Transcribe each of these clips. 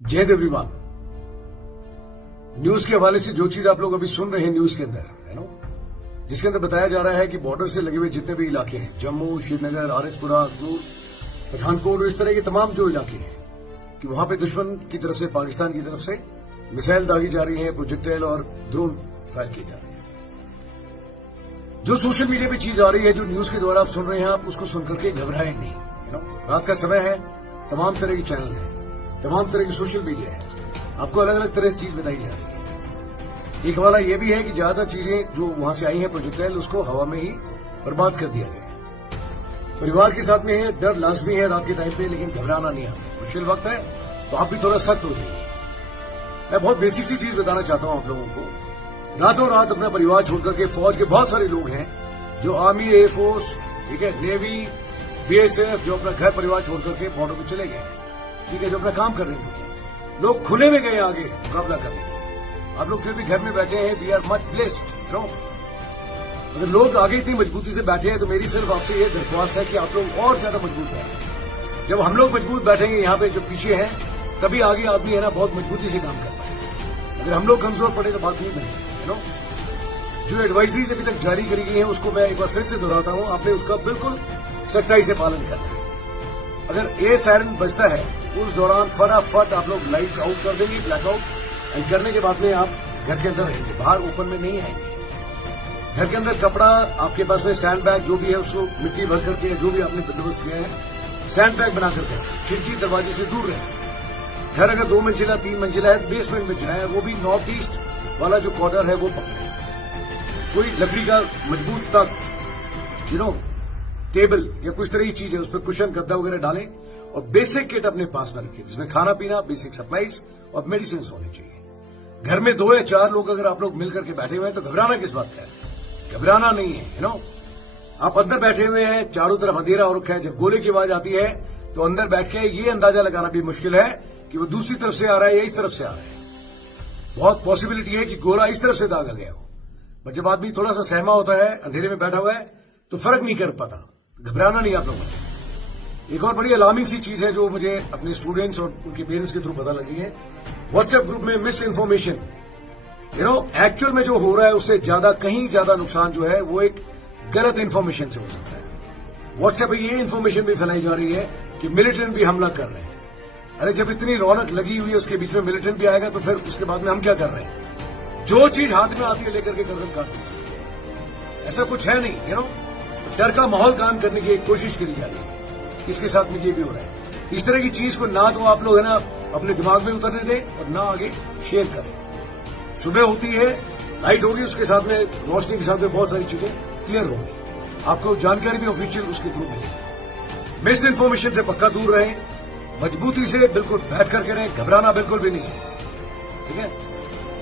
जय Hind everyone. News के हवाले से जो चीज आप लोग अभी सुन रहे हैं न्यूज के अंदर है ना, जिसके अंदर बताया जा रहा है कि बॉर्डर से लगे हुए जितने भी इलाके हैं, जम्मू, श्रीनगर, आरएसपुरा, अखनूर, पठानकोट, इस तरह के तमाम जो इलाके हैं कि वहां पे दुश्मन की तरफ से, पाकिस्तान की तरफ से मिसाइल दागी जा रही है, प्रोजेक्टाइल और ड्रोन फायर किए जा रहे हैं। जो सोशल मीडिया पे चीज आ रही है, जो न्यूज के द्वारा आप सुन रहे हैं, आप उसको सुनकर के घबराएं नहीं। रात का समय है, तमाम तरह के चैनल है, तमाम तरह की सोशल मीडिया है, आपको अलग अलग तरह से चीज बताई जा रही है। एक हवाला यह भी है कि ज्यादा चीजें जो वहां से आई हैं प्रोजेक्टाइल, उसको हवा में ही बर्बाद कर दिया गया है। परिवार के साथ में है, डर लाजमी है रात के टाइम पे, लेकिन घबराना नहीं है। मुश्किल वक्त है तो आप भी थोड़ा सख्त हो जाइए। मैं बहुत बेसिक सी चीज बताना चाहता हूं आप लोगों को। रातों रात अपना परिवार छोड़कर के, फौज के बहुत सारे लोग हैं जो आर्मी, एयरफोर्स, ठीक है, नेवी, बीएसएफ, जो अपना घर परिवार छोड़कर के बॉर्डर पर चले गए, ठीक है, जो अपना काम कर रहे हैं। लोग खुले में गए आगे मुकाबला करने। आप लोग फिर भी घर में बैठे हैं। We are much blessed. अगर लोग आगे इतनी मजबूती से बैठे हैं तो मेरी सिर्फ आपसे ये दरख्वास्त है कि आप लोग और ज्यादा मजबूत बैठें। जब हम लोग मजबूत बैठेंगे यहाँ पे, जो पीछे हैं, तभी आगे आदमी है ना बहुत मजबूती से काम कर पाएगा। अगर हम लोग कमजोर पड़े तो बात नहीं बनेगी। जो एडवाइजरीज अभी तक जारी करी गई है उसको मैं एक बार फिर से दोहराता हूं, आपने उसका बिल्कुल सख्ताई से पालन करना है। अगर ए सायरन बजता है उस दौरान फटाफट आप लोग लाइट्स आउट कर देंगे, ब्लैकआउट, एंड करने के बाद में आप घर के अंदर रहेंगे, बाहर ओपन में नहीं आएंगे। घर के अंदर कपड़ा, आपके पास में सैंड बैग जो भी है उसको मिट्टी भर करके, जो भी आपने बंदोबस्त किया है, सैंड बैग बना करके खिड़की दरवाजे से दूर रहें। घर अगर 2 मंजिला 3 मंजिला है, बेसमेंट में जाए, वो भी नॉर्थ ईस्ट वाला जो कॉर्नर है वो पकड़े। कोई लकड़ी का मजबूत तख्त, टेबल या कुछ तरह की चीज है, उस पर कुशन गद्दा वगैरह डालें और बेसिक किट अपने पास में रखें, जिसमें खाना पीना, बेसिक सप्लाईज और मेडिसिन होने चाहिए। घर में 2 या 4 लोग अगर आप लोग मिलकर के बैठे हुए हैं तो घबराना किस बात का है? घबराना नहीं है। आप अंदर बैठे हुए हैं, चारों तरफ अंधेरा हो रखा है। जब गोले की आवाज आती है तो अंदर बैठ के ये अंदाजा लगाना भी मुश्किल है कि वो दूसरी तरफ से आ रहा है या इस तरफ से आ रहा है। बहुत पॉसिबिलिटी है कि गोला इस तरफ से दागा गया हो, पर जब आदमी थोड़ा सा सहमा होता है, अंधेरे में बैठा हुआ है, तो फर्क नहीं कर पाता। घबराना नहीं आप लोगों को। एक और बड़ी अलार्मिंग सी चीज है जो मुझे अपने स्टूडेंट्स और उनके पेरेंट्स के थ्रू पता लगी है। व्हाट्सएप ग्रुप में मिस इन्फॉर्मेशन, एक्चुअल में जो हो रहा है उससे ज्यादा, कहीं ज्यादा नुकसान जो है वो एक गलत इन्फॉर्मेशन से हो सकता है। व्हाट्सएप पे ये इन्फॉर्मेशन भी फैलाई जा रही है कि मिलिटेंट भी हमला कर रहे हैं। अरे जब इतनी रौनक लगी हुई है, उसके बीच में मिलिटेंट भी आएगा तो फिर उसके बाद में हम क्या कर रहे हैं? जो चीज हाथ में आती है लेकर के गर्दन काट दीजिए। ऐसा कुछ है नहीं। डर का माहौल कायम करने की कोशिश करी जा रही है। इसके साथ में ये भी हो रहा है। इस तरह की चीज को ना तो आप लोग है ना अपने दिमाग में उतरने दें और ना आगे शेयर करें। सुबह होती है, लाइट होगी, उसके साथ में रोशनी के साथ में बहुत सारी चीजें क्लियर होंगी। आपको जानकारी भी ऑफिशियल उसके थ्रू मिलेगी। मिस इन्फॉर्मेशन से पक्का दूर रहें, मजबूती से बिल्कुल बैठ करके रहें, घबराना बिल्कुल भी नहीं है। ठीक है,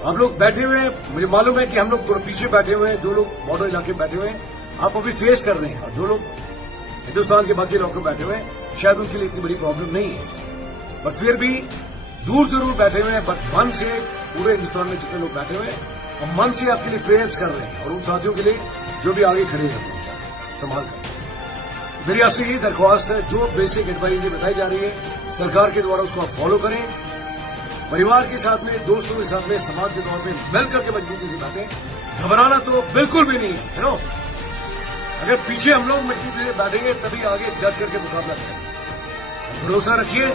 आप लोग बैठे हुए हैं, मुझे मालूम है कि हम लोग थोड़ा पीछे बैठे हुए हैं, जो लोग बॉर्डर इलाके बैठे हुए हैं आप अभी फेस कर रहे हैं, और जो लोग हिंदुस्तान के बाकी इलाकों में बैठे हुए हैं शायद उनके लिए इतनी बड़ी प्रॉब्लम नहीं है, पर फिर भी दूर जरूर बैठे हुए हैं। बट मन से पूरे हिंदुस्तान में जितने लोग बैठे हुए हैं और मन से आपके लिए प्रेयर्स कर रहे हैं, और उन साथियों के लिए जो भी आगे खड़े हैं संभाल कर। मेरी आपसे यही दरख्वास्त है, जो बेसिक एडवाइस बताई जा रही है सरकार के द्वारा उसको आप फॉलो करें। परिवार के साथ में, दोस्तों के साथ में, समाज के तौर पर मिलकर के मजबूती से बैठे। घबराना तो बिल्कुल भी नहीं है। अगर पीछे हम लोग मजबूती से बैठेंगे तभी आगे डट करके मुकाबला करेंगे। भरोसा रखिए।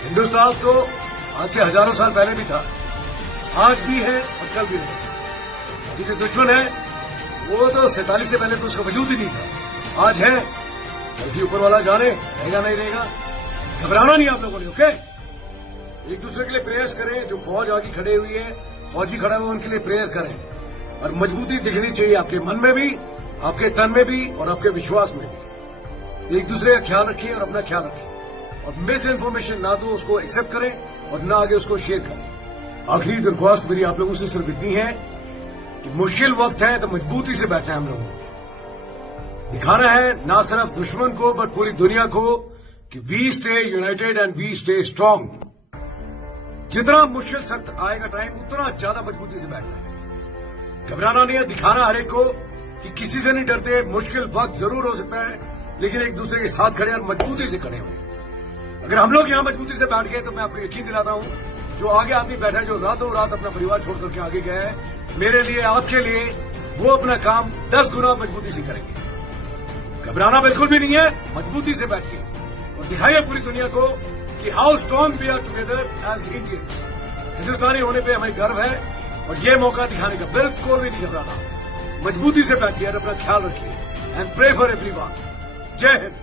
हिंदुस्तान तो आज से हजारों साल पहले भी था, आज भी है और कल भी रहेगा। अभी जो दुश्मन है वो तो 47 से पहले तो उसका वजूद ही नहीं था, आज है, बल्कि ऊपर वाला जाने रहेगा नहीं रहेगा। घबराना नहीं आप लोगों ने। ओके, एक दूसरे के लिए प्रेयर्स करें। जो फौज आगे खड़े हुई है, फौजी खड़ा हुआ, उनके लिए प्रेयर करें। और मजबूती दिखनी चाहिए आपके मन में भी, आपके तन में भी और आपके विश्वास में भी। एक दूसरे का ख्याल रखिए और अपना ख्याल रखिए, और मिस इन्फॉर्मेशन ना तो उसको एक्सेप्ट करें और ना आगे उसको शेयर करें। आखिरी दरख्वास्त मेरी आप लोगों से सिर्फ इतनी है कि मुश्किल वक्त है तो मजबूती से बैठना है। हम लोगों को दिखाना है ना सिर्फ दुश्मन को बट पूरी दुनिया को कि we stay united and we stay strong. जितना मुश्किल सख्त आएगा टाइम, उतना ज्यादा मजबूती से बैठना है। घबराना नहीं है, दिखाना हर एक को कि किसी से नहीं डरते। मुश्किल वक्त जरूर हो सकता है, लेकिन एक दूसरे के साथ खड़े और मजबूती से खड़े हुए। अगर हम लोग यहाँ मजबूती से बैठ गए तो मैं आपको यकीन दिलाता हूँ, जो आगे आदमी बैठा है, जो रातों रात अपना परिवार छोड़ करके आगे गया है, मेरे लिए, आपके लिए, वो अपना काम 10 गुना मजबूती से करेंगे। घबराना बिल्कुल भी नहीं है, मजबूती से बैठिए और दिखाइए पूरी दुनिया को कि how strong we are together as Indians. हिंदुस्तानी होने पे हमें गर्व है और ये मौका दिखाने का बिल्कुल भी नहीं घबराना। मजबूती से बैठिए और अपना ख्याल रखिए एंड प्रे फॉर एवरीवन। जय हिंद।